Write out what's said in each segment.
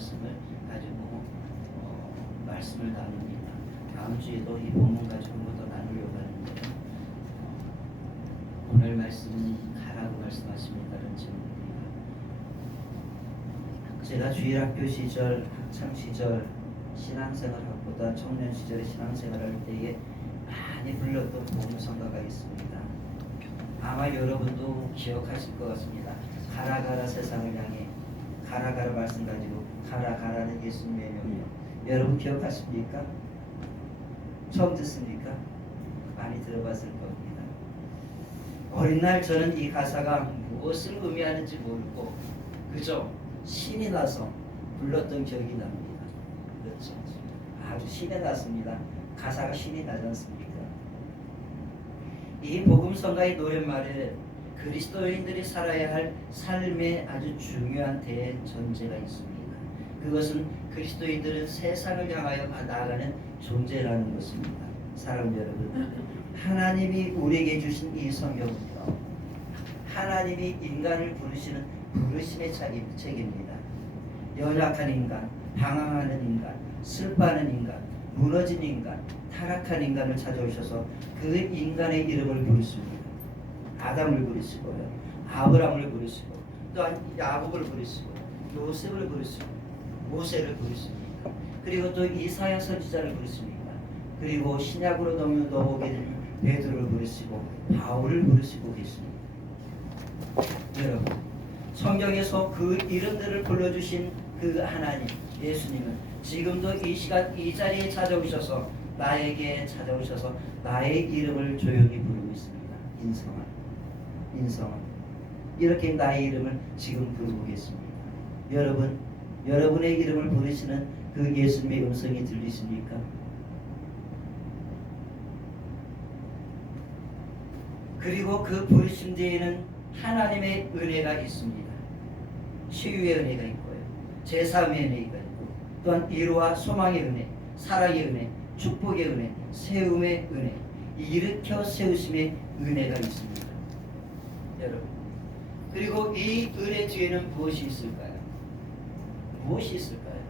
말씀을 가지고 말씀을 나눕니다. 다음 주에도 이 본문 가지고 더 나누려고 하는데요. 오늘 말씀은 가라고 말씀하십니다라는 제목입니다. 제가 주일학교 시절, 학창 시절, 신앙생활보다 청년 시절에 신앙생활할 때에 많이 불렀던 복음성가가 있습니다. 아마 여러분도 기억하실 것 같습니다. 가라 가라 세상을 향해, 가라 가라 말씀 가지고 가라 가라는 예수님의 명령. 여러분 기억하십니까? 처음 듣습니까? 많이 들어봤을 겁니다. 어린 날 저는 이 가사가 무엇을 의미하는지 모르고 그저 신이 나서 불렀던 기억이 납니다. 그렇죠? 아주 신이 났습니다. 가사가 신이 나지 않습니까? 이 복음성가의 노랫말에 그리스도인들이 살아야 할 삶의 아주 중요한 대전제가 있습니다. 그것은 그리스도인들은 세상을 향하여 나아가는 존재라는 것입니다. 사랑하는 여러분, 하나님이 우리에게 주신 이 성경은요, 하나님이 인간을 부르시는 부르심의 책입니다. 연약한 인간, 방황하는 인간, 슬퍼하는 인간, 무너진 인간, 타락한 인간을 찾아오셔서 그 인간의 이름을 부르십니다. 아담을 부르시고요, 아브라함을 부르시고, 또한 야곱을 부르시고, 요셉을 부르시고, 모세를 부르십니다. 그리고 또 이사야 선지자를 부르십니다. 그리고 신약으로 넘어오게 되면 베드로를 부르시고 바울을 부르시고 계십니다. 여러분, 성경에서 그 이름들을 불러주신 그 하나님, 예수님은 지금도 이 시간 이 자리에 찾아오셔서 나에게 찾아오셔서 나의 이름을 조용히 부르고 있습니다. 인성아, 인성아, 이렇게 나의 이름을 지금 부르고 계십니다. 여러분, 여러분의 이름을 부르시는 그 예수님의 음성이 들리십니까? 그리고 그 부르심 뒤에는 하나님의 은혜가 있습니다. 치유의 은혜가 있고요, 제사함의 은혜가 있고, 또한 위로와 소망의 은혜, 사랑의 은혜, 축복의 은혜, 세움의 은혜, 일으켜 세우심의 은혜가 있습니다. 여러분, 그리고 이 은혜 뒤에는 무엇이 있을까요? 무엇이 있을까요?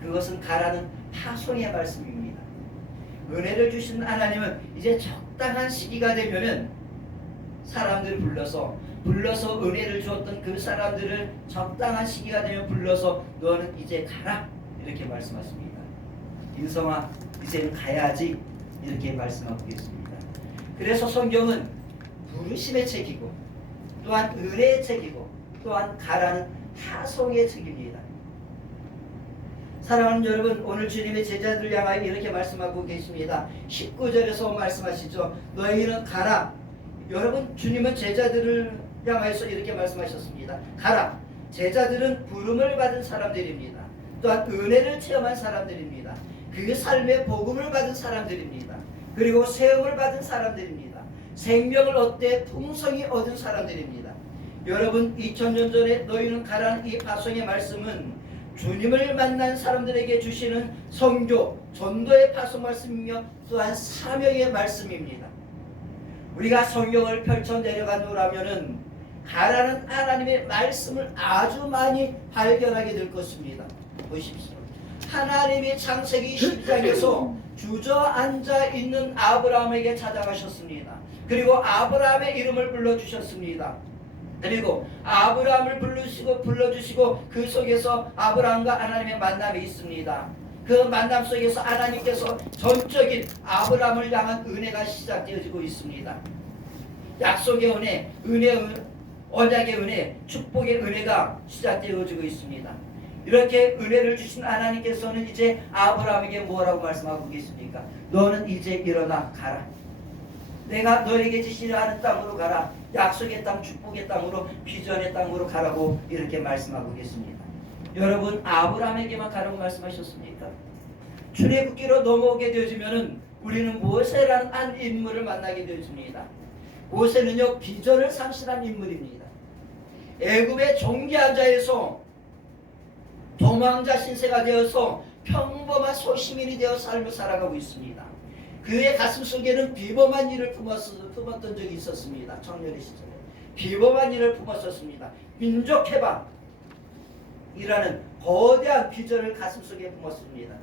그것은 가라는 파송의 말씀입니다. 은혜를 주신 하나님은 이제 적당한 시기가 되면은 사람들을 불러서 은혜를 주었던 그 사람들을 적당한 시기가 되면 불러서 너는 이제 가라, 이렇게 말씀하십니다. 인성아, 이제는 가야지, 이렇게 말씀하고 계십니다. 그래서 성경은 부르심의 책이고, 또한 은혜의 책이고, 또한 가라는 파송의 책입니다. 사랑하는 여러분, 오늘 주님의 제자들 향하여 이렇게 말씀하고 계십니다. 19절에서 말씀하시죠. 너희는 가라. 여러분, 주님은 제자들을 향하여서 이렇게 말씀하셨습니다. 가라. 제자들은 부름을 받은 사람들입니다. 또한 은혜를 체험한 사람들입니다. 그 삶의 복음을 받은 사람들입니다. 그리고 세움을 받은 사람들입니다. 생명을 얻되 풍성히 얻은 사람들입니다. 여러분, 2000년 전에 너희는 가라는 이 파송의 말씀은 주님을 만난 사람들에게 주시는 선교, 전도의 파송 말씀이며 또한 사명의 말씀입니다. 우리가 성경을 펼쳐 내려가노라면은 가라는 하나님의 말씀을 아주 많이 발견하게 될 것입니다. 보십시오. 하나님이 창세기 10장에서 주저앉아 있는 아브라함에게 찾아가셨습니다. 그리고 아브라함의 이름을 불러주셨습니다. 그리고 아브라함을 불러주시고 그 속에서 아브라함과 하나님의 만남이 있습니다. 그 만남 속에서 하나님께서 전적인 아브라함을 향한 은혜가 시작되어지고 있습니다. 약속의 은혜, 언약의 은혜, 축복의 은혜가 시작되어지고 있습니다. 이렇게 은혜를 주신 하나님께서는 이제 아브라함에게 뭐라고 말씀하고 계십니까? 너는 이제 일어나 가라. 내가 너에게 지시려 하는 땅으로 가라. 약속의 땅, 축복의 땅으로, 비전의 땅으로 가라고 이렇게 말씀하고 계십니다. 여러분, 아브라함에게만 가라고 말씀하셨습니까? 출애굽기로 넘어오게 되어지면은 우리는 모세라는 한 인물을 만나게 되어집니다. 모세는요, 비전을 상실한 인물입니다. 애굽의 종기한 자에서 도망자 신세가 되어서 평범한 소시민이 되어 삶을 살아가고 있습니다. 그의 가슴 속에는 비범한 일을 품었던 적이 있었습니다. 청년의 시절에 비범한 일을 품었었습니다. 민족 해방이라는 거대한 비전을 가슴속에 품었습니다.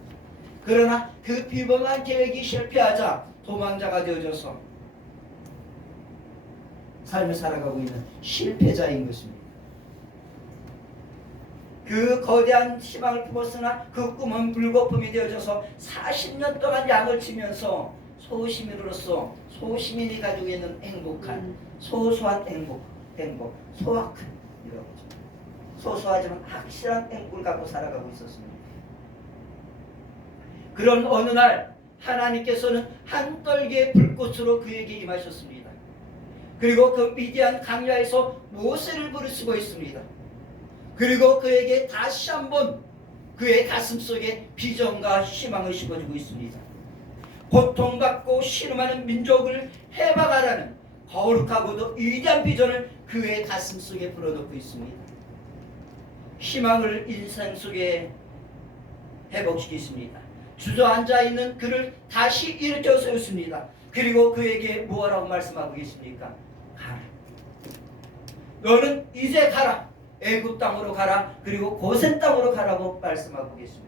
그러나 그 비범한 계획이 실패하자 도망자가 되어져서 삶을 살아가고 있는 실패자인 것입니다. 그 거대한 희망을 품었으나 그 꿈은 물거품이 되어져서 40년 동안 약을 치면서 소시민으로서 소시민이 가지고 있는 행복한 소소한 행복, 소확한 이라고 하죠. 소소하지만 확실한 행복을 갖고 살아가고 있었습니다. 그런 어느 날 하나님께서는 한 떨기의 불꽃으로 그에게 임하셨습니다. 그리고 그 미디안 강야에서 모세를 부르시고 있습니다. 그리고 그에게 다시 한번 그의 가슴속에 비전과 희망을 심어주고 있습니다. 고통받고 신음하는 민족을 해방하라는 거룩하고도 위대한 비전을 그의 가슴속에 불어넣고 있습니다. 희망을 인생 속에 회복시키십니다. 주저앉아 있는 그를 다시 일으켜 세우십니다. 그리고 그에게 뭐라고 말씀하고 계십니까? 가라. 너는 이제 가라. 애굽 땅으로 가라. 그리고 고센 땅으로 가라고 말씀하고 계십니다.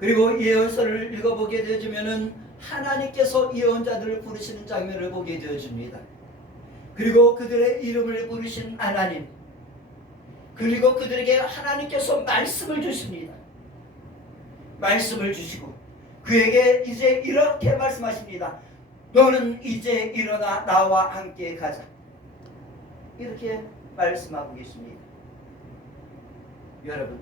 그리고 예언서를 읽어보게 되어지면은 하나님께서 예언자들을 부르시는 장면을 보게 되어집니다. 그리고 그들의 이름을 부르신 하나님, 그리고 그들에게 하나님께서 말씀을 주십니다. 말씀을 주시고 그에게 이제 이렇게 말씀하십니다. 너는 이제 일어나 나와 함께 가자. 이렇게 말씀하고 계십니다. 여러분,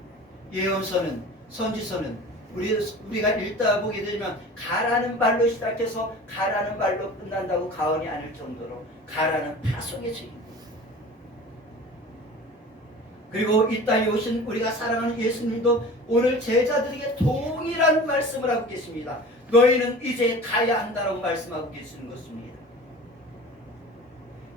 예언서는, 선지서는 우리가 읽다 보게 되면 가라는 말로 시작해서 가라는 말로 끝난다고 가언이 아닐 정도로 가라는 파송의 책입니다. 그리고 이 땅에 오신 우리가 사랑하는 예수님도 오늘 제자들에게 동일한 말씀을 하고 계십니다. 너희는 이제 가야 한다라고 말씀하고 계시는 것입니다.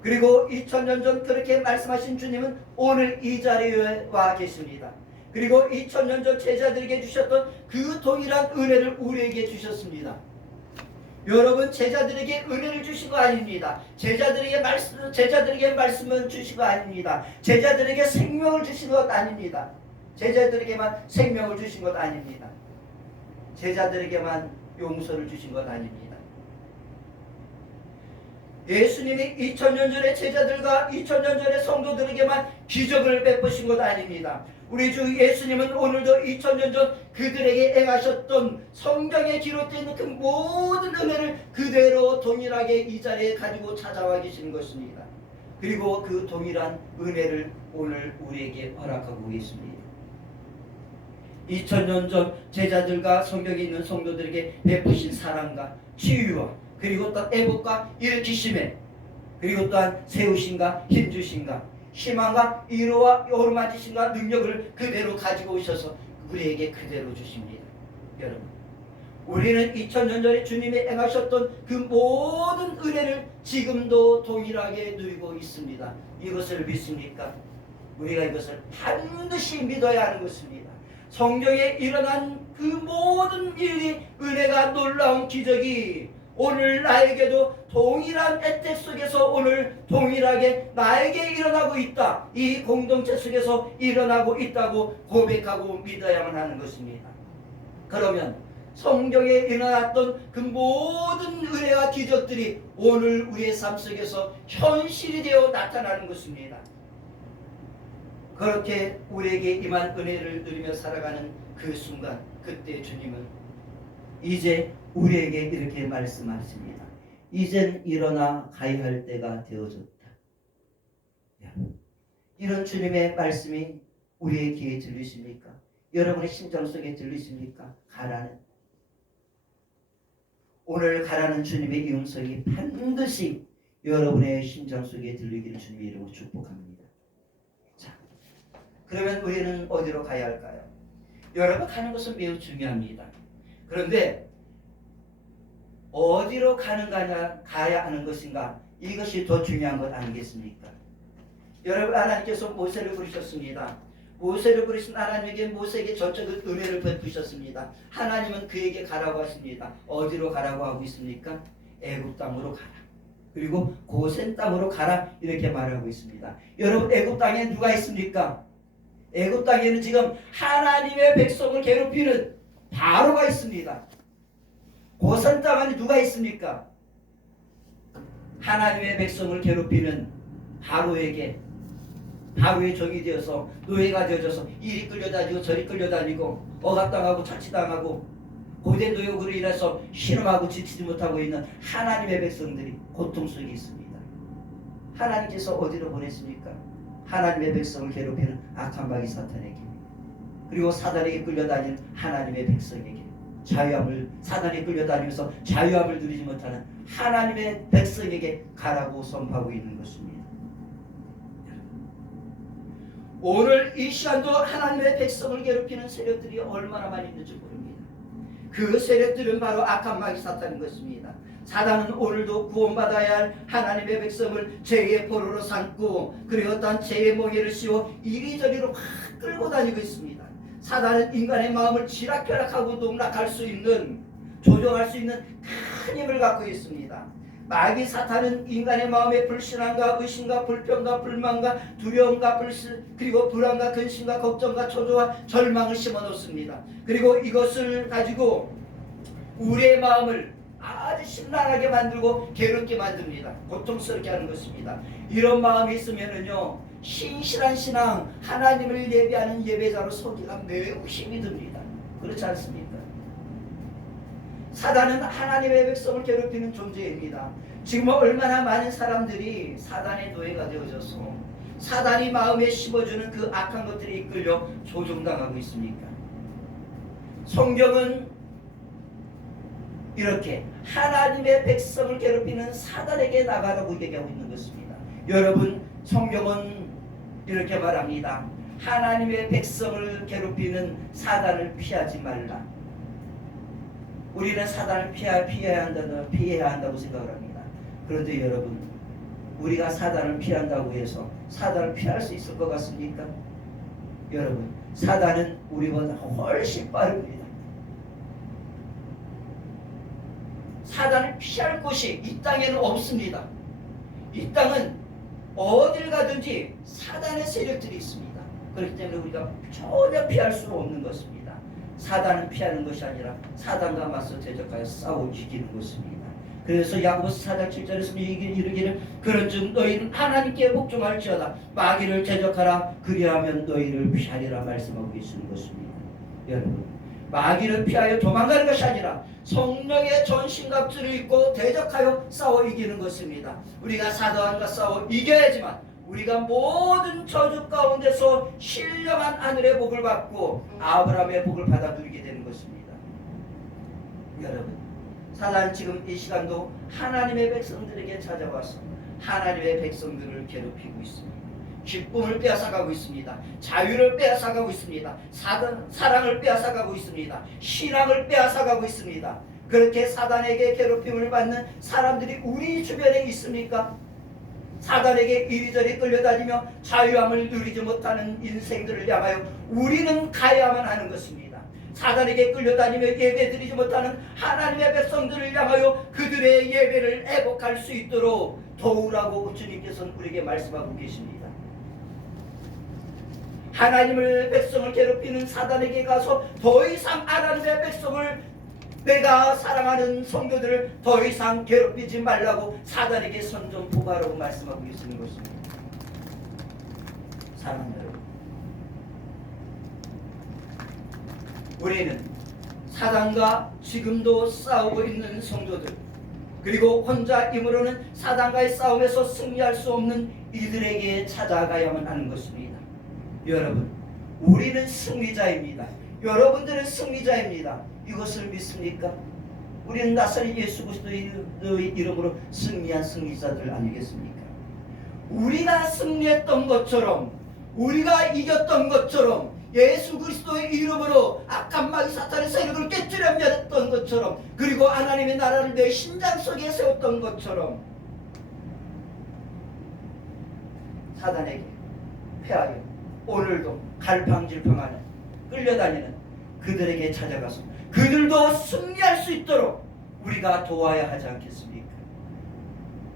그리고 2000년 전 그렇게 말씀하신 주님은 오늘 이 자리에 와 계십니다. 그리고 2000년 전 제자들에게 주셨던 그 동일한 은혜를 우리에게 주셨습니다. 여러분, 제자들에게 은혜를 주신 거 아닙니다. 제자들에게 말씀을 주신 거 아닙니다. 제자들에게 생명을 주신 것 아닙니다. 제자들에게만 생명을 주신 것 아닙니다. 제자들에게만 용서를 주신 것 아닙니다. 예수님이 2000년 전의 제자들과 2000년 전의 성도들에게만 기적을 베푸신 것 아닙니다. 우리 주 예수님은 오늘도 2000년 전 그들에게 행하셨던 성경에 기록되어 있는 그 모든 은혜를 그대로 동일하게 이 자리에 가지고 찾아와 계시는 것입니다. 그리고 그 동일한 은혜를 오늘 우리에게 허락하고 계십니다. 2000년 전 제자들과 성경에 있는 성도들에게 베푸신 사랑과 치유와 그리고 또 애복과 일으키심에 그리고 또한 세우심과 힘주심과 희망과 위로와 오르맞으심과 능력을 그대로 가지고 오셔서 우리에게 그대로 주십니다. 여러분, 우리는 2000년 전에 주님이 행하셨던 그 모든 은혜를 지금도 동일하게 누리고 있습니다. 이것을 믿습니까? 우리가 이것을 반드시 믿어야 하는 것입니다. 성경에 일어난 그 모든 일이 은혜가 놀라운 기적이 오늘 나에게도 동일한 혜택 속에서 오늘 동일하게 나에게 일어나고 있다. 이 공동체 속에서 일어나고 있다고 고백하고 믿어야만 하는 것입니다. 그러면 성경에 일어났던 그 모든 은혜와 기적들이 오늘 우리의 삶 속에서 현실이 되어 나타나는 것입니다. 그렇게 우리에게 임한 은혜를 누리며 살아가는 그 순간, 그때 주님은 이제 우리에게 이렇게 말씀하십니다. 이젠 일어나 가야 할 때가 되어졌다. 이런 주님의 말씀이 우리의 귀에 들리십니까? 여러분의 심장 속에 들리십니까? 가라는, 오늘 가라는 주님의 이 음성이 반드시 여러분의 심장 속에 들리기를 주님의 이름으로 축복합니다. 자, 그러면 우리는 어디로 가야 할까요? 여러분, 가는 것은 매우 중요합니다. 그런데 어디로 가야 하는 것인가? 이것이 더 중요한 것 아니겠습니까? 여러분, 하나님께서 모세를 부르셨습니다. 모세를 부르신 하나님에게 모세에게 전적인 은혜를 베푸셨습니다. 하나님은 그에게 가라고 하십니다. 어디로 가라고 하고 있습니까? 애굽 땅으로 가라. 그리고 고센 땅으로 가라. 이렇게 말하고 있습니다. 여러분, 애굽 땅에 누가 있습니까? 애굽 땅에는 지금 하나님의 백성을 괴롭히는 바로가 있습니다. 고산 땅 안에 누가 있습니까? 하나님의 백성을 괴롭히는 바로의 종이 되어서 노예가 되어져서 이리 끌려다니고 저리 끌려다니고 억압당하고 착취당하고 고된 노역으로 인해서 신음하고 지치지 못하고 있는 하나님의 백성들이 고통 속에 있습니다. 하나님께서 어디로 보냈습니까? 하나님의 백성을 괴롭히는 악한 마귀 사탄에게, 그리고 사단에게 끌려다니는 하나님의 백성에게, 사단에 끌려다니면서 자유함을 누리지 못하는 하나님의 백성에게 가라고 선포하고 있는 것입니다. 오늘 이 시간도 하나님의 백성을 괴롭히는 세력들이 얼마나 많이 있는지 모릅니다. 그 세력들은 바로 악한 마귀 사탄인 것입니다. 사단은 오늘도 구원받아야 할 하나님의 백성을 죄의 포로로 삼고, 그리고 어떤 죄의 몽해를 씌워 이리저리로 확 끌고 다니고 있습니다. 사단은 인간의 마음을 지락펴락하고 농락할 수 있는, 조종할 수 있는 큰 힘을 갖고 있습니다. 마귀 사탄은 인간의 마음에 불신앙과 의심과 불평과 불만과 두려움과 그리고 불안과 근심과 걱정과 초조와 절망을 심어놓습니다. 그리고 이것을 가지고 우리의 마음을 아주 심란하게 만들고 괴롭게 만듭니다. 고통스럽게 하는 것입니다. 이런 마음이 있으면은요, 신실한 신앙, 하나님을 예배하는 예배자로 서기가 매우 힘이 듭니다. 그렇지 않습니까? 사단은 하나님의 백성을 괴롭히는 존재입니다. 지금 얼마나 많은 사람들이 사단의 노예가 되어져서 사단이 마음에 심어주는 그 악한 것들이 이끌려 조종당하고 있습니까? 성경은 이렇게 하나님의 백성을 괴롭히는 사단에게 나가라고 얘기하고 있는 것입니다. 여러분, 성경은 이렇게 말합니다. 하나님의 백성을 괴롭히는 사단을 피하지 말라. 우리는 사단을 피해야 한다고 생각을 합니다. 그런데 여러분, 우리가 사단을 피한다고 해서 사단을 피할 수 있을 것 같습니까? 여러분, 사단은 우리보다 훨씬 빠릅니다. 사단을 피할 곳이 이 땅에는 없습니다. 이 땅은 어딜 가든지 사단의 세력들이 있습니다. 그렇기 때문에 우리가 전혀 피할 수 없는 것입니다. 사단은 피하는 것이 아니라 사단과 맞서 대적하여 싸워 이기는 것입니다. 그래서 야고보서 4장 7절에서 이르기를 그런즉 너희는 하나님께 복종할지어다 마귀를 대적하라 그리하면 너희를 피하리라 말씀하고 계시는 것입니다. 여러분, 마귀를 피하여 도망가는 것이 아니라 성령의 전신갑주를 입고 대적하여 싸워 이기는 것입니다. 우리가 사단과 싸워 이겨야지만 우리가 모든 저주 가운데서 신령한 하늘의 복을 받고 아브라함의 복을 받아 누리게 되는 것입니다. 여러분, 사단은 지금 이 시간도 하나님의 백성들에게 찾아와서 하나님의 백성들을 괴롭히고 있습니다. 기쁨을 빼앗아가고 있습니다. 자유를 빼앗아가고 있습니다. 사랑을 빼앗아가고 있습니다. 신앙을 빼앗아가고 있습니다. 그렇게 사단에게 괴롭힘을 받는 사람들이 우리 주변에 있습니까? 사단에게 이리저리 끌려다니며 자유함을 누리지 못하는 인생들을 향하여 우리는 가야만 하는 것입니다. 사단에게 끌려다니며 예배드리지 못하는 하나님의 백성들을 향하여 그들의 예배를 회복할 수 있도록 도우라고 주님께서는 우리에게 말씀하고 계십니다. 하나님의 백성을 괴롭히는 사단에게 가서 더 이상 하나님의 백성을, 내가 사랑하는 성도들을 더 이상 괴롭히지 말라고 사단에게 선전포고하라고 말씀하고 계시는 것입니다. 사랑하는 여러분, 우리는 사단과 지금도 싸우고 있는 성도들, 그리고 혼자 힘으로는 사단과의 싸움에서 승리할 수 없는 이들에게 찾아가야만 하는 것입니다. 여러분, 우리는 승리자입니다. 여러분들은 승리자입니다. 이것을 믿습니까? 우리는 나사렛 예수 그리스도의 이름으로 승리한 승리자들 아니겠습니까? 우리가 승리했던 것처럼, 우리가 이겼던 것처럼, 예수 그리스도의 이름으로 악한 마귀 사탄의 세력을 깨뜨려 했던 것처럼, 그리고 하나님의 나라를 내 심장 속에 세웠던 것처럼 사단에게 패하여 오늘도 갈팡질팡하는 끌려다니는 그들에게 찾아가서 그들도 승리할 수 있도록 우리가 도와야 하지 않겠습니까?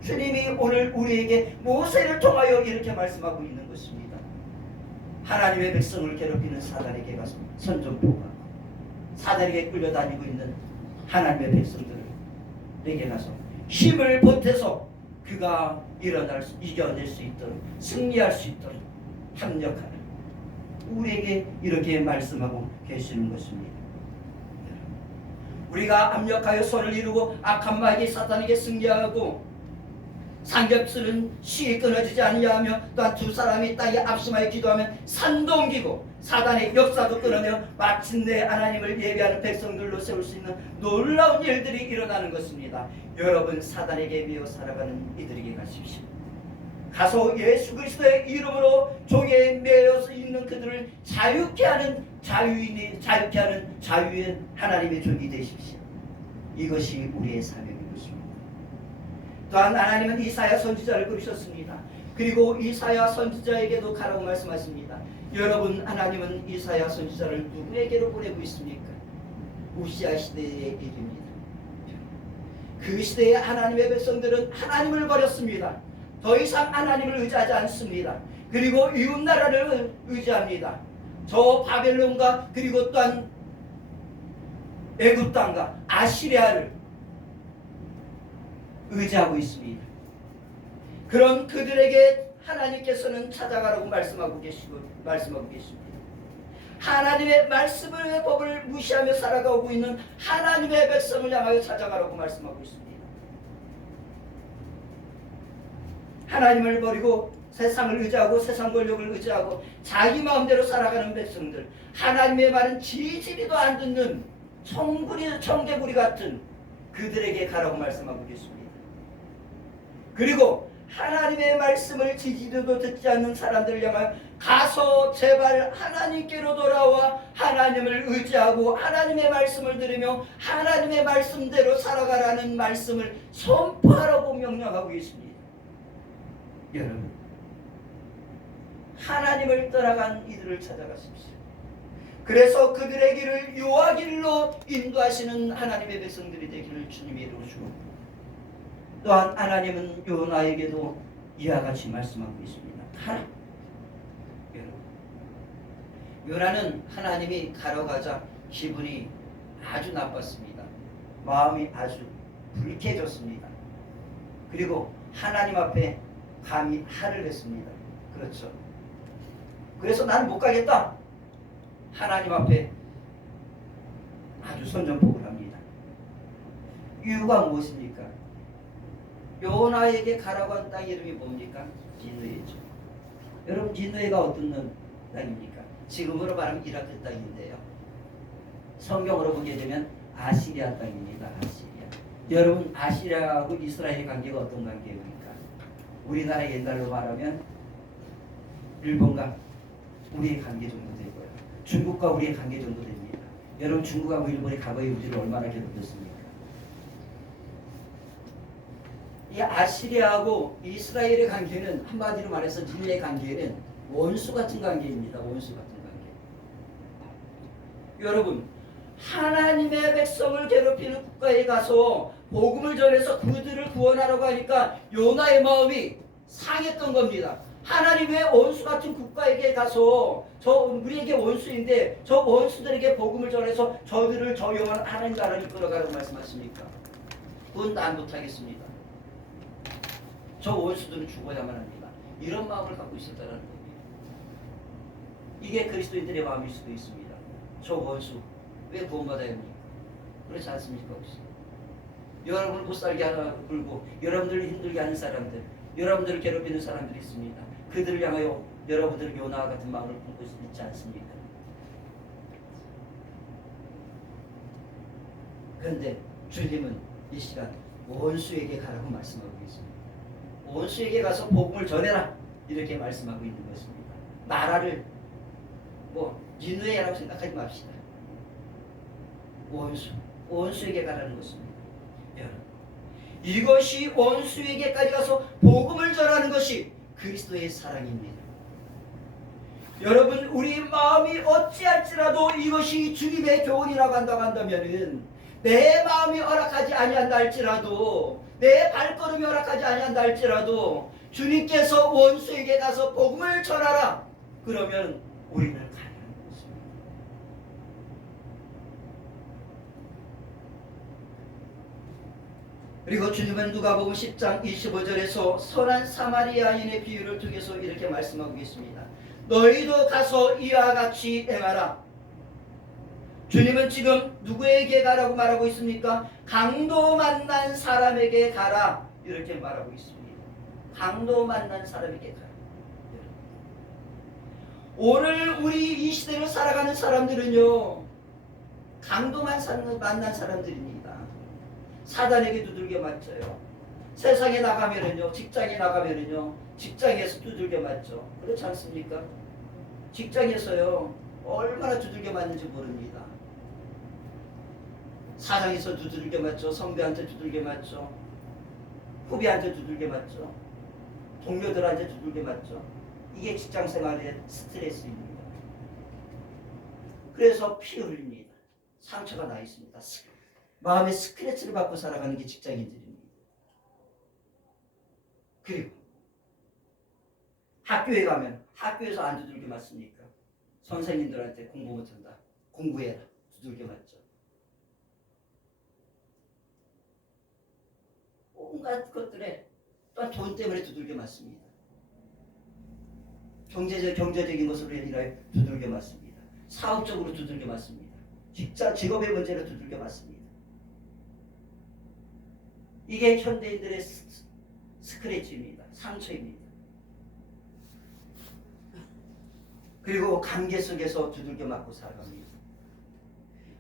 그, 주님이 오늘 우리에게 모세를 통하여 이렇게 말씀하고 있는 것입니다. 하나님의 백성을 괴롭히는 사단에게 가서 선전포고하고, 사단에게 끌려다니고 있는 하나님의 백성들에게 가서 힘을 보태서 그가 이겨낼 수 있도록, 승리할 수 있도록 합력하는, 우리에게 이렇게 말씀하고 계시는 것입니다. 우리가 합력하여 손을 이루고 악한 마귀 사탄에게 승리하고 삼겹살은 쉬이 끊어지지 아니하며, 또한 두 사람이 땅에 합심하여 기도하면 산도 옮기고 사단의 역사도 끊어내어 마침내 하나님을 예배하는 백성들로 세울 수 있는 놀라운 일들이 일어나는 것입니다. 여러분, 사단에게 매여 살아가는 이들에게 가십시오. 가서 예수 그리스도의 이름으로 종에 매여서 있는 그들을 자유케 하는 자유의 하나님의 종이 되십시오. 이것이 우리의 사명인 것입니다. 또한 하나님은 이사야 선지자를 부르셨습니다. 그리고 이사야 선지자에게도 가라고 말씀하십니다. 여러분, 하나님은 이사야 선지자를 누구에게로 보내고 있습니까? 우시아 시대의 일입니다. 그 시대에 하나님의 백성들은 하나님을 버렸습니다. 더 이상 하나님을 의지하지 않습니다. 그리고 이웃나라를 의지합니다. 저 바벨론과 그리고 또한 애굽 땅과 아시리아를 의지하고 있습니다. 그런 그들에게 하나님께서는 찾아가라고 말씀하고 계십니다. 하나님의 말씀의 법을 무시하며 살아가고 있는 하나님의 백성을 향하여 찾아가라고 말씀하고 있습니다. 하나님을 버리고 세상을 의지하고 세상 권력을 의지하고 자기 마음대로 살아가는 백성들, 하나님의 말은 지지리도 안 듣는 청개구리 같은 그들에게 가라고 말씀하고 계십니다. 그리고 하나님의 말씀을 지지리도 듣지 않는 사람들을 향하여 가서 제발 하나님께로 돌아와 하나님을 의지하고 하나님의 말씀을 들으며 하나님의 말씀대로 살아가라는 말씀을 선포하라고 명령하고 계십니다. 여러분, 하나님을 떠나간 이들을 찾아가십시오. 그래서 그들의 길을 여호와 길로 인도하시는 하나님의 백성들이 되기를 주님의 이름으로 축원합니다. 또한 하나님은 요나에게도 이와 같이 말씀하고 있습니다. 가라. 여러분, 요나는 하나님이 가러 가자 기분이 아주 나빴습니다. 마음이 아주 불쾌해졌습니다. 그리고 하나님 앞에 감히 화를 냈습니다. 그렇죠. 그래서 난 못 가겠다. 하나님 앞에 아주 선전포고를 합니다. 이유가 무엇입니까? 요나에게 가라고 한 땅 이름이 뭡니까? 니느웨죠. 여러분, 니느웨가 어떤 땅입니까? 지금으로 말하면 이라크 땅인데요. 성경으로 보게 되면 아시리아 땅입니다. 아시리아. 여러분, 아시리아하고 이스라엘의 관계가 어떤 관계입니까? 우리나라 옛날로 말하면 일본과 우리의 관계 정도 되고요. 중국과 우리의 관계 정도 됩니다. 여러분, 중국하고 일본의 과거의 우리를 얼마나 괴롭혔습니까? 이 아시리아하고 이스라엘의 관계는 한마디로 말해서 니느웨의 관계는 원수 같은 관계입니다. 원수 같은 관계. 여러분, 하나님의 백성을 괴롭히는 국가에 가서 복음을 전해서 그들을 구원하라고 하니까 요나의 마음이 상했던 겁니다. 하나님의 원수 같은 국가에게 가서 우리에게 원수인데 저 원수들에게 복음을 전해서 저들을 저 영원한 하나님 나라를 이끌어가라고 말씀하십니까? 그건 난 못하겠습니다. 저 원수들은 죽어야만 합니다. 이런 마음을 갖고 있었다는 겁니다. 이게 그리스도인들의 마음일 수도 있습니다. 저 원수 왜 구원받아야 합니까? 그렇지 않습니까? 혹시? 여러분을 못살게 하고 여러분들을 힘들게 하는 사람들, 여러분들을 괴롭히는 사람들이 있습니다. 그들을 향하여 여러분들은 요나와 같은 마음을 품고 있지 않습니까? 그런데 주님은 이 시간 원수에게 가라고 말씀하고 있습니다. 원수에게 가서 복음을 전해라, 이렇게 말씀하고 있는 것입니다. 나라를 니느웨라고 생각하지 맙시다. 원수에게 가라는 것입니다. 여러분, 이것이 원수에게까지 가서 복음을 전하는 것이 그리스도의 사랑입니다. 여러분, 우리 마음이 어찌할지라도 이것이 주님의 교훈이라고 한다면은 내 마음이 허락하지 아니한다 할지라도, 내 발걸음이 허락하지 아니한다 할지라도 주님께서 원수에게 가서 복음을 전하라, 그러면 우리를 가르는 것입니다. 그리고 주님은 누가복음 10장 25절에서 선한 사마리아인의 비유를 통해서 이렇게 말씀하고 계십니다. 너희도 가서 이와 같이 행하라. 주님은 지금 누구에게 가라고 말하고 있습니까? 강도 만난 사람에게 가라, 이렇게 말하고 있습니다. 강도 만난 사람에게 가라. 오늘 우리 이 시대를 살아가는 사람들은요, 강도만 만난 사람들입니다. 사단에게 두들겨 맞져요. 세상에 나가면은요, 직장에 나가면은요, 직장에서 두들겨 맞죠. 그렇지 않습니까? 직장에서요, 얼마나 두들겨 맞는지 모릅니다. 사장에서 두들겨 맞죠. 선배한테 두들겨 맞죠. 후배한테 두들겨 맞죠. 동료들한테 두들겨 맞죠. 이게 직장생활의 스트레스입니다. 그래서 피 흘립니다. 상처가 나 있습니다. 마음의 스크래치를 받고 살아가는 게 직장인들입니다. 그리고 학교에 가면 학교에서 안 두들겨 맞습니까? 선생님들한테 공부 못한다, 공부해라, 두들겨 맞죠. 온갖 것들에 또한 돈 때문에 두들겨 맞습니다. 경제적인 것으로 인하여 두들겨 맞습니다. 사업적으로 두들겨 맞습니다. 직업의 문제로 두들겨 맞습니다. 이게 현대인들의 스크래치입니다. 상처입니다. 그리고 관계 속에서 두들겨 맞고 살아갑니다.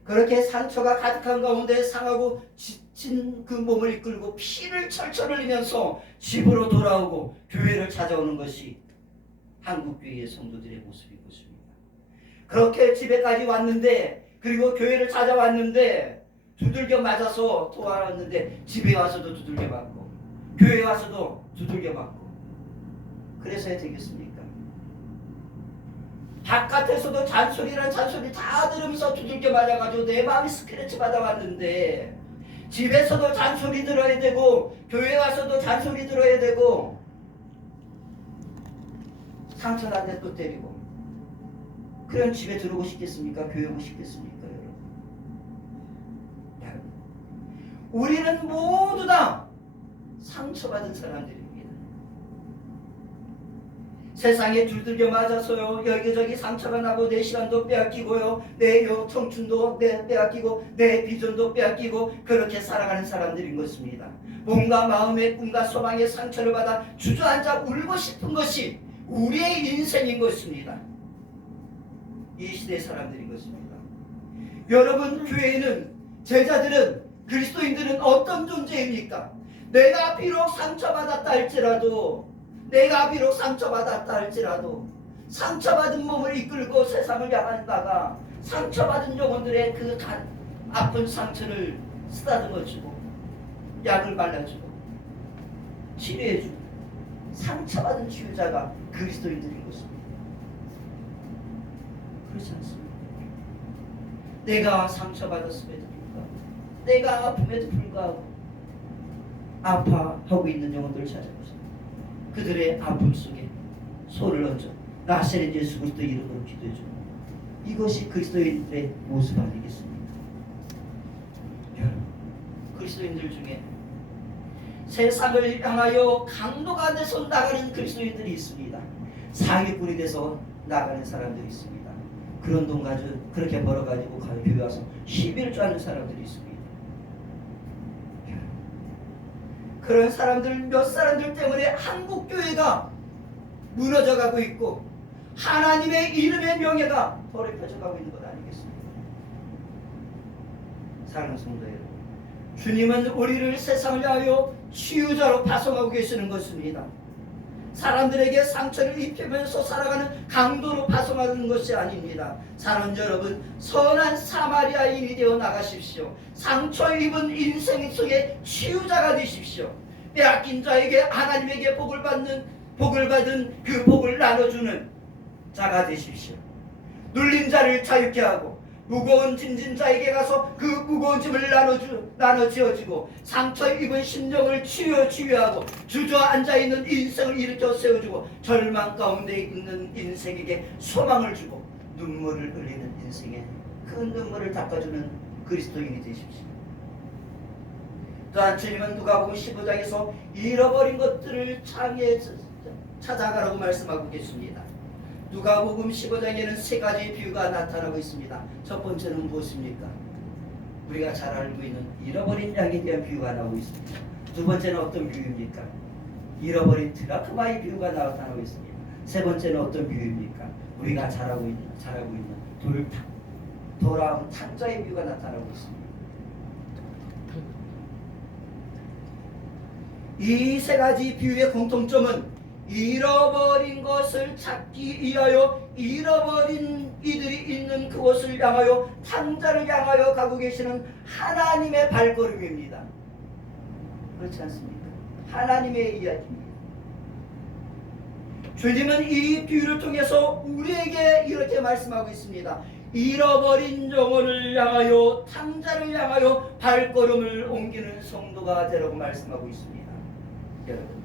그렇게 상처가 가득한 가운데 상하고 지친 그 몸을 이끌고 피를 철철 흘리면서 집으로 돌아오고 교회를 찾아오는 것이 한국교회의 성도들의 모습인 것입니다. 그렇게 집에까지 왔는데, 그리고 교회를 찾아왔는데 두들겨 맞아서 돌아왔는데 집에 와서도 두들겨 맞고 교회에 와서도 두들겨 맞고, 그래서 해야 되겠습니까? 바깥에서도 잔소리란 잔소리 다 들으면서 두들겨 맞아가지고 내 마음이 스크래치 받아왔는데, 집에서도 잔소리 들어야 되고 교회 와서도 잔소리 들어야 되고, 상처난데 또 때리고, 그럼 집에 들어오고 싶겠습니까? 교회 오고 싶겠습니까? 여러분, 우리는 모두 다 상처받은 사람들입니다. 세상에 두들겨 맞아서요, 여기저기 상처가 나고 내 시간도 빼앗기고요, 내 청춘도 빼앗기고 내 비전도 빼앗기고, 그렇게 살아가는 사람들인 것입니다. 몸과 마음의 꿈과 소망의 상처를 받아 주저앉아 울고 싶은 것이 우리의 인생인 것입니다. 이 시대의 사람들인 것입니다. 여러분, 교회는, 제자들은, 그리스도인들은 어떤 존재입니까? 내가 비록 상처받았다 할지라도, 상처받은 몸을 이끌고 세상을 향하다가 상처받은 영혼들의 그 아픈 상처를 쓰다듬어주고 약을 발라주고 치료해주고, 상처받은 치유자가 그리스도인들인 것입니다. 그렇지 않습니까? 내가 상처받았음에도 불구하고, 내가 아픔에도 불구하고 아파하고 있는 영혼들을 찾아보세요. 그들의 아픔 속에 손을 얹어 나사렛 예수 그리스도 이름으로 기도해주고, 이것이 그리스도인들의 모습 아니겠습니까? 여러분, 그리스도인들 중에 세상을 향하여 강도가 돼서 나가는 그리스도인들이 있습니다. 사기꾼이 돼서 나가는 사람들이 있습니다. 그런 돈 가지고 그렇게 벌어가지고 교회 와서 시비를 쪼는 사람들이 있습니다. 그런 사람들, 몇 사람들 때문에 한국 교회가 무너져가고 있고 하나님의 이름의 명예가 더럽혀져가고 있는 것 아니겠습니까? 사랑하는 성도 여러분, 주님은 우리를 세상을 향하여 치유자로 파송하고 계시는 것입니다. 사람들에게 상처를 입히면서 살아가는 강도로 파송하는 것이 아닙니다. 사랑하는 여러분, 선한 사마리아인이 되어 나가십시오. 상처 입은 인생 속에 치유자가 되십시오. 빼앗긴 자에게 하나님에게 복을 받은 그 복을 나눠주는 자가 되십시오. 눌린 자를 자유케 하고 무거운 짐진 자에게 가서 그 무거운 짐을 나눠 지어지고 상처 입은 심령을 치유하고 주저앉아 있는 인생을 일으켜 세워주고 절망 가운데 있는 인생에게 소망을 주고 눈물을 흘리는 인생에 그 눈물을 닦아주는 그리스도인이 되십시오. 또한 주님은 누가복음 15장에서 잃어버린 것들을 찾아가라고 말씀하고 계십니다. 누가복음 15장에는 세 가지 비유가 나타나고 있습니다. 첫 번째는 무엇입니까? 우리가 잘 알고 있는 잃어버린 양에 대한 비유가 나오고 있습니다. 두 번째는 어떤 비유입니까? 잃어버린 드라크마의 비유가 나타나고 있습니다. 세 번째는 어떤 비유입니까? 우리가 잘 알고 있는 돌아온 탕자의 비유가 나타나고 있습니다. 이 세 가지 비유의 공통점은 잃어버린 것을 찾기 위하여 잃어버린 이들이 있는 그곳을 향하여 탕자를 향하여 가고 계시는 하나님의 발걸음입니다. 그렇지 않습니까? 하나님의 이야기입니다. 주님은 이 비유를 통해서 우리에게 이렇게 말씀하고 있습니다. 잃어버린 영혼을 향하여 탕자를 향하여 발걸음을 옮기는 성도가 되라고 말씀하고 있습니다. 여러분,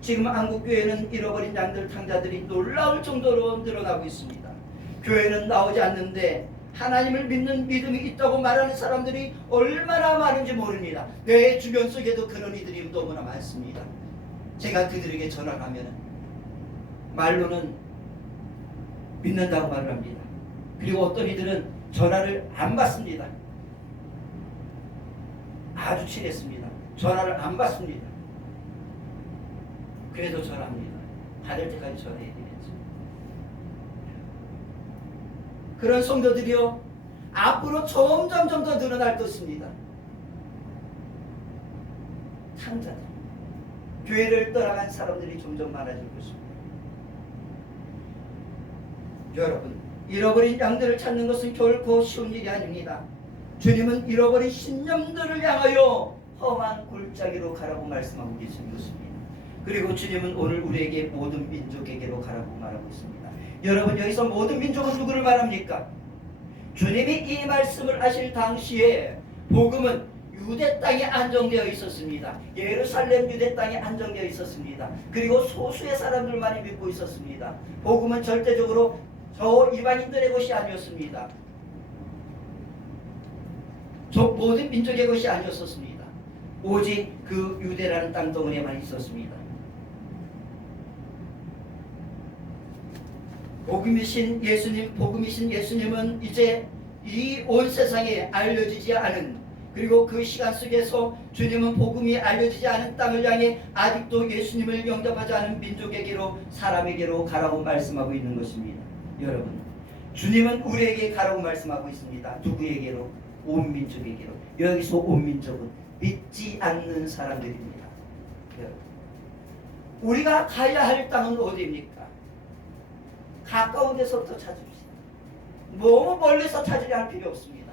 지금 한국교회는 잃어버린 양들 탕자들이 놀라울 정도로 늘어나고 있습니다. 교회는 나오지 않는데 하나님을 믿는 믿음이 있다고 말하는 사람들이 얼마나 많은지 모릅니다. 내 주변 속에도 그런 이들이 너무나 많습니다. 제가 그들에게 전화하면 말로는 믿는다고 말을 합니다. 그리고 어떤 이들은 전화를 안 받습니다. 아주 친했습니다. 전화를 안 받습니다. 그래도 전화합니다. 받을 때까지 전화해드렸죠. 그런 성도들이요, 앞으로 점점 더 늘어날 것입니다. 탕자들, 교회를 떠나간 사람들이 점점 많아질 것입니다. 여러분, 잃어버린 양들을 찾는 것은 결코 쉬운 일이 아닙니다. 주님은 잃어버린 신념들을 향하여 험한 골짜기로 가라고 말씀하고 계신 것입니다. 그리고 주님은 오늘 우리에게 모든 민족에게로 가라고 말하고 있습니다. 여러분, 여기서 모든 민족은 누구를 말합니까? 주님이 이 말씀을 하실 당시에 복음은 유대 땅에 안정되어 있었습니다. 예루살렘 유대 땅에 안정되어 있었습니다. 그리고 소수의 사람들만이 믿고 있었습니다. 복음은 절대적으로 저 이방인들의 것이 아니었습니다. 저 모든 민족의 것이 아니었습니다. 오직 그 유대라는 땅덩어리에만 있었습니다. 복음이신 예수님은 이제 이 온 세상에 알려지지 않은, 그리고 그 시간 속에서 주님은 복음이 알려지지 않은 땅을 향해 아직도 예수님을 영접하지 않은 민족에게로, 사람에게로 가라고 말씀하고 있는 것입니다. 여러분, 주님은 우리에게 가라고 말씀하고 있습니다. 누구에게로? 온 민족에게로. 여기서 온 민족은 믿지 않는 사람들입니다. 여러분, 우리가 가야 할 땅은 어디입니까? 가까운 데서부터 찾읍시다. 너무 멀리서 찾으려 할 필요 없습니다.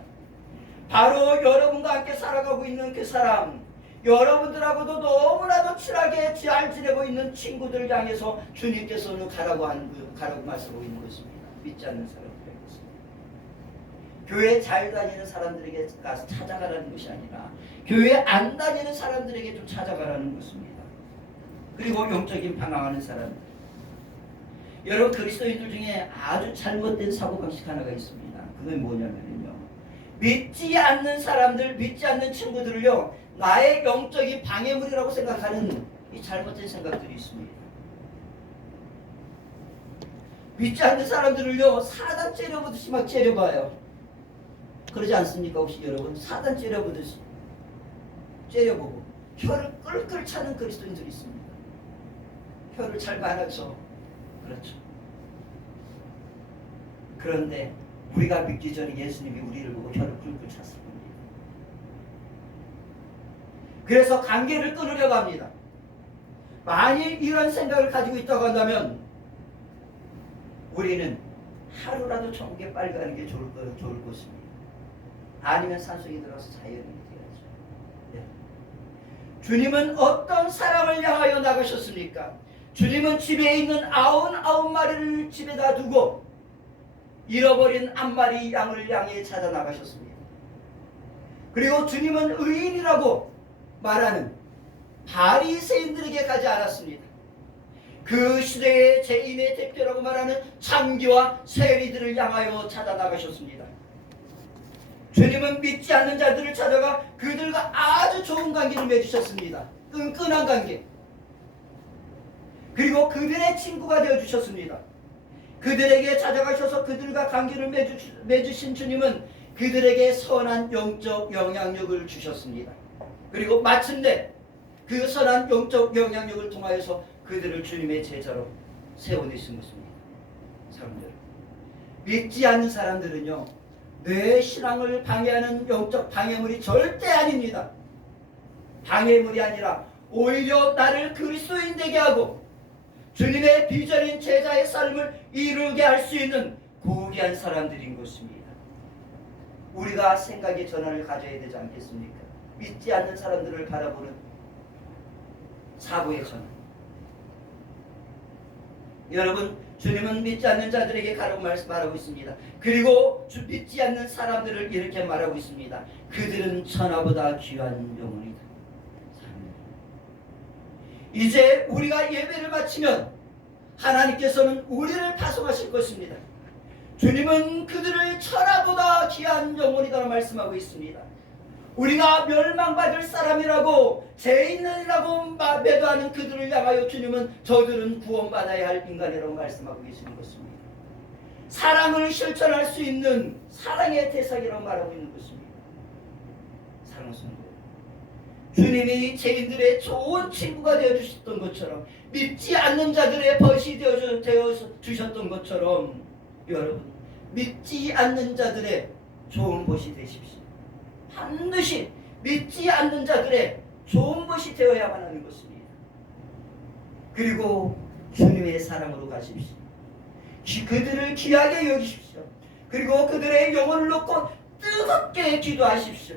바로 여러분과 함께 살아가고 있는 그 사람, 여러분들하고도 너무나도 친하게 잘 지내고 있는 친구들을 향해서 주님께서는 가라고 말씀하고 있는 것입니다. 믿지 않는 사람들에게. 교회 잘 다니는 사람들에게 가서 찾아가라는 것이 아니라 교회 안 다니는 사람들에게 좀 찾아가라는 것입니다. 그리고 영적인 방황하는 사람들, 여러분, 그리스도인들 중에 아주 잘못된 사고방식 하나가 있습니다. 그건 뭐냐면요, 믿지 않는 사람들, 믿지 않는 친구들을요, 나의 영적인 방해물이라고 생각하는 이 잘못된 생각들이 있습니다. 믿지 않는 사람들을요, 사단 째려보듯이 막 째려봐요. 그러지 않습니까? 혹시 여러분, 사단 째려보듯이 째려보고 혀를 끌끌 차는 그리스도인들이 있습니다. 혀를 잘 말하죠. 그렇죠. 그런데 우리가 믿기 전에 예수님이 우리를 보고 혀를 끌끌 찼을 겁니다. 그래서 관계를 끊으려고 합니다. 만일 이런 생각을 가지고 있다고 한다면 우리는 하루라도 천국에 빨리 가는 게 좋을 것입니다. 아니면 산속에 들어가서 자연인이 되어야죠. 네. 주님은 어떤 사람을 향하여 나가셨습니까? 주님은 집에 있는 99마리를 집에다 두고 잃어버린 한 마리 양을 향해 찾아 나가셨습니다. 그리고 주님은 의인이라고 말하는 바리새인들에게 가지 않았습니다. 그 시대의 죄인의 대표라고 말하는 창기와 세리들을 향하여 찾아 나가셨습니다. 주님은 믿지 않는 자들을 찾아가 그들과 아주 좋은 관계를 맺으셨습니다. 끈끈한 관계. 그리고 그들의 친구가 되어주셨습니다. 그들에게 찾아가셔서 그들과 관계를 맺으신 주님은 그들에게 선한 영적 영향력을 주셨습니다. 그리고 마침내 그 선한 영적 영향력을 통하여서 그들을 주님의 제자로 세워내신 것입니다. 사람들, 믿지 않는 사람들은요, 내 신앙을 방해하는 영적 방해물이 절대 아닙니다. 방해물이 아니라 오히려 나를 그리스도인 되게 하고 주님의 비전인 제자의 삶을 이루게 할 수 있는 고귀한 사람들인 것입니다. 우리가 생각의 전환을 가져야 되지 않겠습니까? 믿지 않는 사람들을 바라보는 사고의 전환. 여러분, 주님은 믿지 않는 자들에게 가라고 말하고 있습니다. 그리고 믿지 않는 사람들을 이렇게 말하고 있습니다. 그들은 천하보다 귀한 영혼이다. 이제 우리가 예배를 마치면 하나님께서는 우리를 파송하실 것입니다. 주님은 그들을 천하보다 귀한 영혼이라고 말씀하고 있습니다. 우리가 멸망받을 사람이라고 죄인이라고 매도하는 그들을 향하여 주님은 저들은 구원받아야 할 인간이라고 말씀하고 계시는 것입니다. 사랑을 실천할 수 있는 사랑의 대상이라고 말하고 있는 것입니다. 사랑하는 성도, 주님이 죄인들의 좋은 친구가 되어주셨던 것처럼, 믿지 않는 자들의 벗이 되어주셨던 것처럼, 여러분, 믿지 않는 자들의 좋은 벗이 되십시오. 반드시 믿지 않는 자들의 좋은 것이 되어야만 하는 것입니다. 그리고 주님의 사랑으로 가십시오. 그들을 귀하게 여기십시오. 그리고 그들의 영혼을 놓고 뜨겁게 기도하십시오.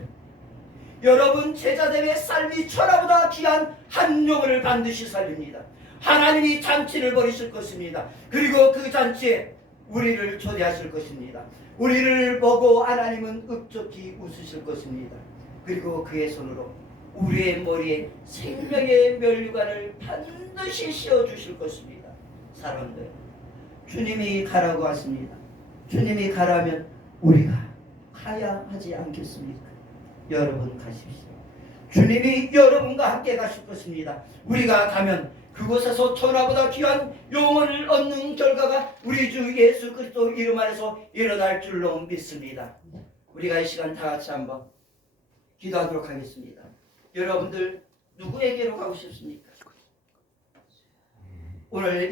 여러분, 제자들의 삶이 천하보다 귀한 한 영혼을 반드시 살립니다. 하나님이 잔치를 벌이실 것입니다. 그리고 그 잔치에 우리를 초대하실 것입니다. 우리를 보고 하나님은 읍조기 웃으실 것입니다. 그리고 그의 손으로 우리의 머리에 생명의 면류관을 반드시 씌워주실 것입니다. 사람들, 주님이 가라고 하십니다. 주님이 가라면 우리가 가야 하지 않겠습니까? 여러분 가십시오. 주님이 여러분과 함께 가실 것입니다. 우리가 가면 그곳에서 천하보다 귀한 영혼을 얻는 결과가 우리 주 예수 그리스도 이름 안에서 일어날 줄로 믿습니다. 우리가 이 시간 다 같이 한번 기도하도록 하겠습니다. 여러분들 누구에게로 가고 싶습니까? 오늘